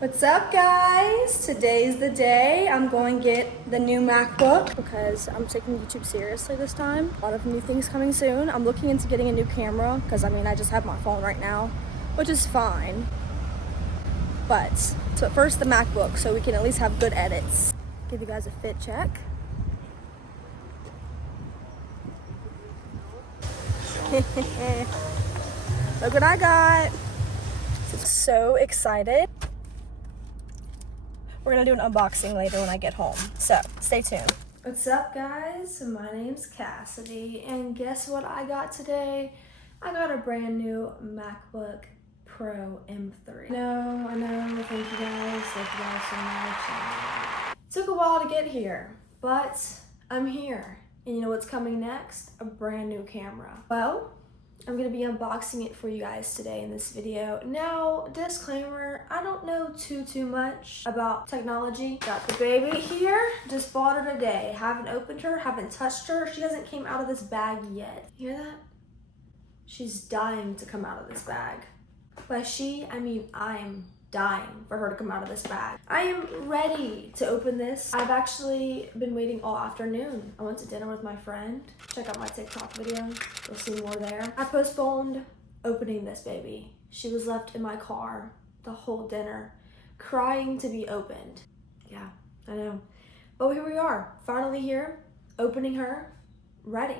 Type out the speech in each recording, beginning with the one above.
What's up, guys? Today's the day I'm going to get the new MacBook because I'm taking YouTube seriously this time. A lot of new things coming soon. I'm looking into getting a new camera because I just have my phone right now, which is fine. But first the MacBook so we can at least have good edits. Give you guys a fit check. Look what I got. So excited. We're gonna do an unboxing later when I get home, so stay tuned. What's up, guys? My name's Cassidy, and guess what I got today? I got a brand new MacBook Pro M3. I know, thank you guys so much. It took a while to get here, but I'm here. And you know what's coming next? A brand new camera. Well, I'm gonna be unboxing it for you guys today in this video. Now, disclaimer, I don't know too much about technology. Got the baby here, just bought her today. Haven't opened her, haven't touched her. She hasn't came out of this bag yet. You hear that? She's dying to come out of this bag. By she, I mean I'm dying for her to come out of this bag. I am ready to open this. I've actually been waiting all afternoon. I went to dinner with my friend. Check out my TikTok video. You'll see more there. I postponed opening this baby. She was left in my car the whole dinner, crying to be opened. Yeah, I know. But here we are, finally here, opening her, ready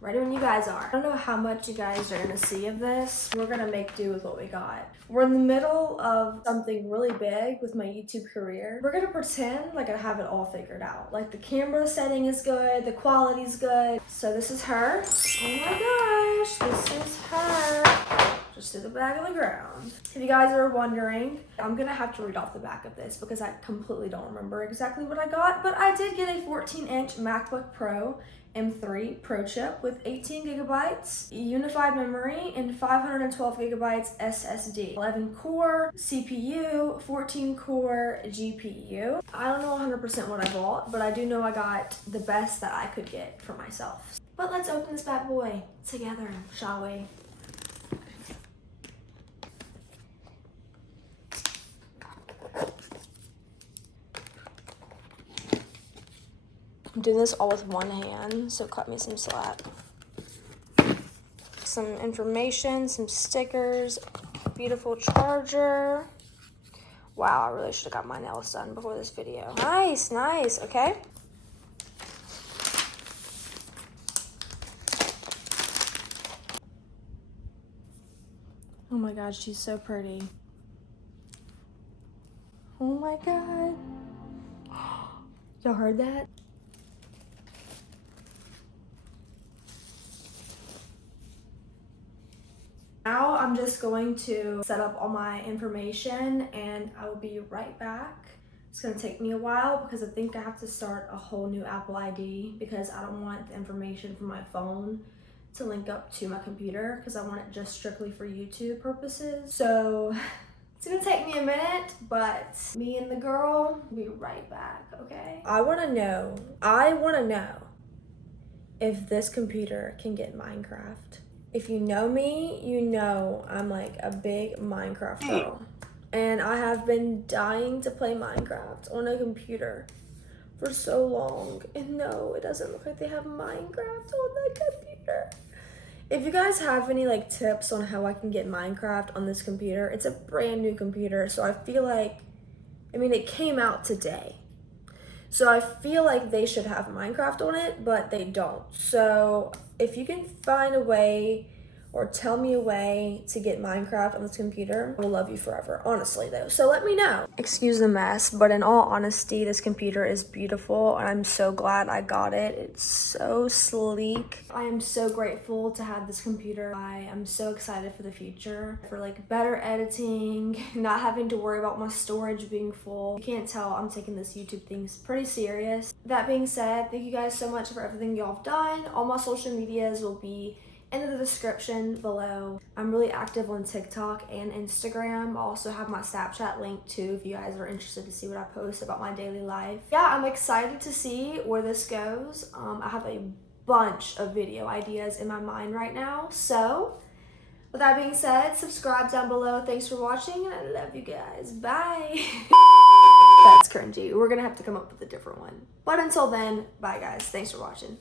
when you guys are. I don't know how much you guys are gonna see of this. We're gonna make do with what we got. We're in the middle of something really big with my YouTube career. We're gonna pretend like I have it all figured out. Like the camera setting is good, the quality's good. So this is her. Oh my gosh, this is her. Just threw the bag on the ground. If you guys are wondering, I'm gonna have to read off the back of this because I completely don't remember exactly what I got, but I did get a 14-inch MacBook Pro M3 Pro chip with 18 gigabytes unified memory and 512 gigabytes SSD, 11 core CPU, 14 core GPU. I don't know 100% what I bought, but I do know I got the best that I could get for myself. But let's open this bad boy together, shall we? I'm doing this all with one hand, so cut me some slack. Some information, some stickers, beautiful charger. Wow, I really should have got my nails done before this video. Nice, okay. Oh my God, she's so pretty. Oh my God. Y'all heard that? Now I'm just going to set up all my information and I will be right back. It's gonna take me a while because I think I have to start a whole new Apple ID because I don't want the information from my phone to link up to my computer because I want it just strictly for YouTube purposes. So it's gonna take me a minute, but me and the girl will be right back, okay? I wanna know if this computer can get Minecraft. If you know me, you know I'm like a big Minecraft girl. And I have been dying to play Minecraft on a computer for so long. And no, it doesn't look like they have Minecraft on the computer. If you guys have any like tips on how I can get Minecraft on this computer, it's a brand new computer. So I feel like, it came out today. So I feel like they should have Minecraft on it, but they don't. So if you can find a way or tell me a way to get Minecraft on this computer, I will love you forever, honestly though. So let me know. Excuse the mess, but in all honesty, this computer is beautiful and I'm so glad I got it. It's so sleek. I am so grateful to have this computer. I am so excited for the future, for like better editing, not having to worry about my storage being full. You can't tell I'm taking this YouTube thing pretty serious. That being said, thank you guys so much for everything y'all have done. All my social medias will be in the description below. I'm really active on TikTok and Instagram. I also have my Snapchat link too if you guys are interested to see what I post about my daily life. Yeah, I'm excited to see where this goes. I have a bunch of video ideas in my mind right now, so With that being said, subscribe down below. Thanks for watching, and I love you guys. Bye. That's cringy. We're gonna have to come up with a different one. But until then, bye guys. Thanks for watching.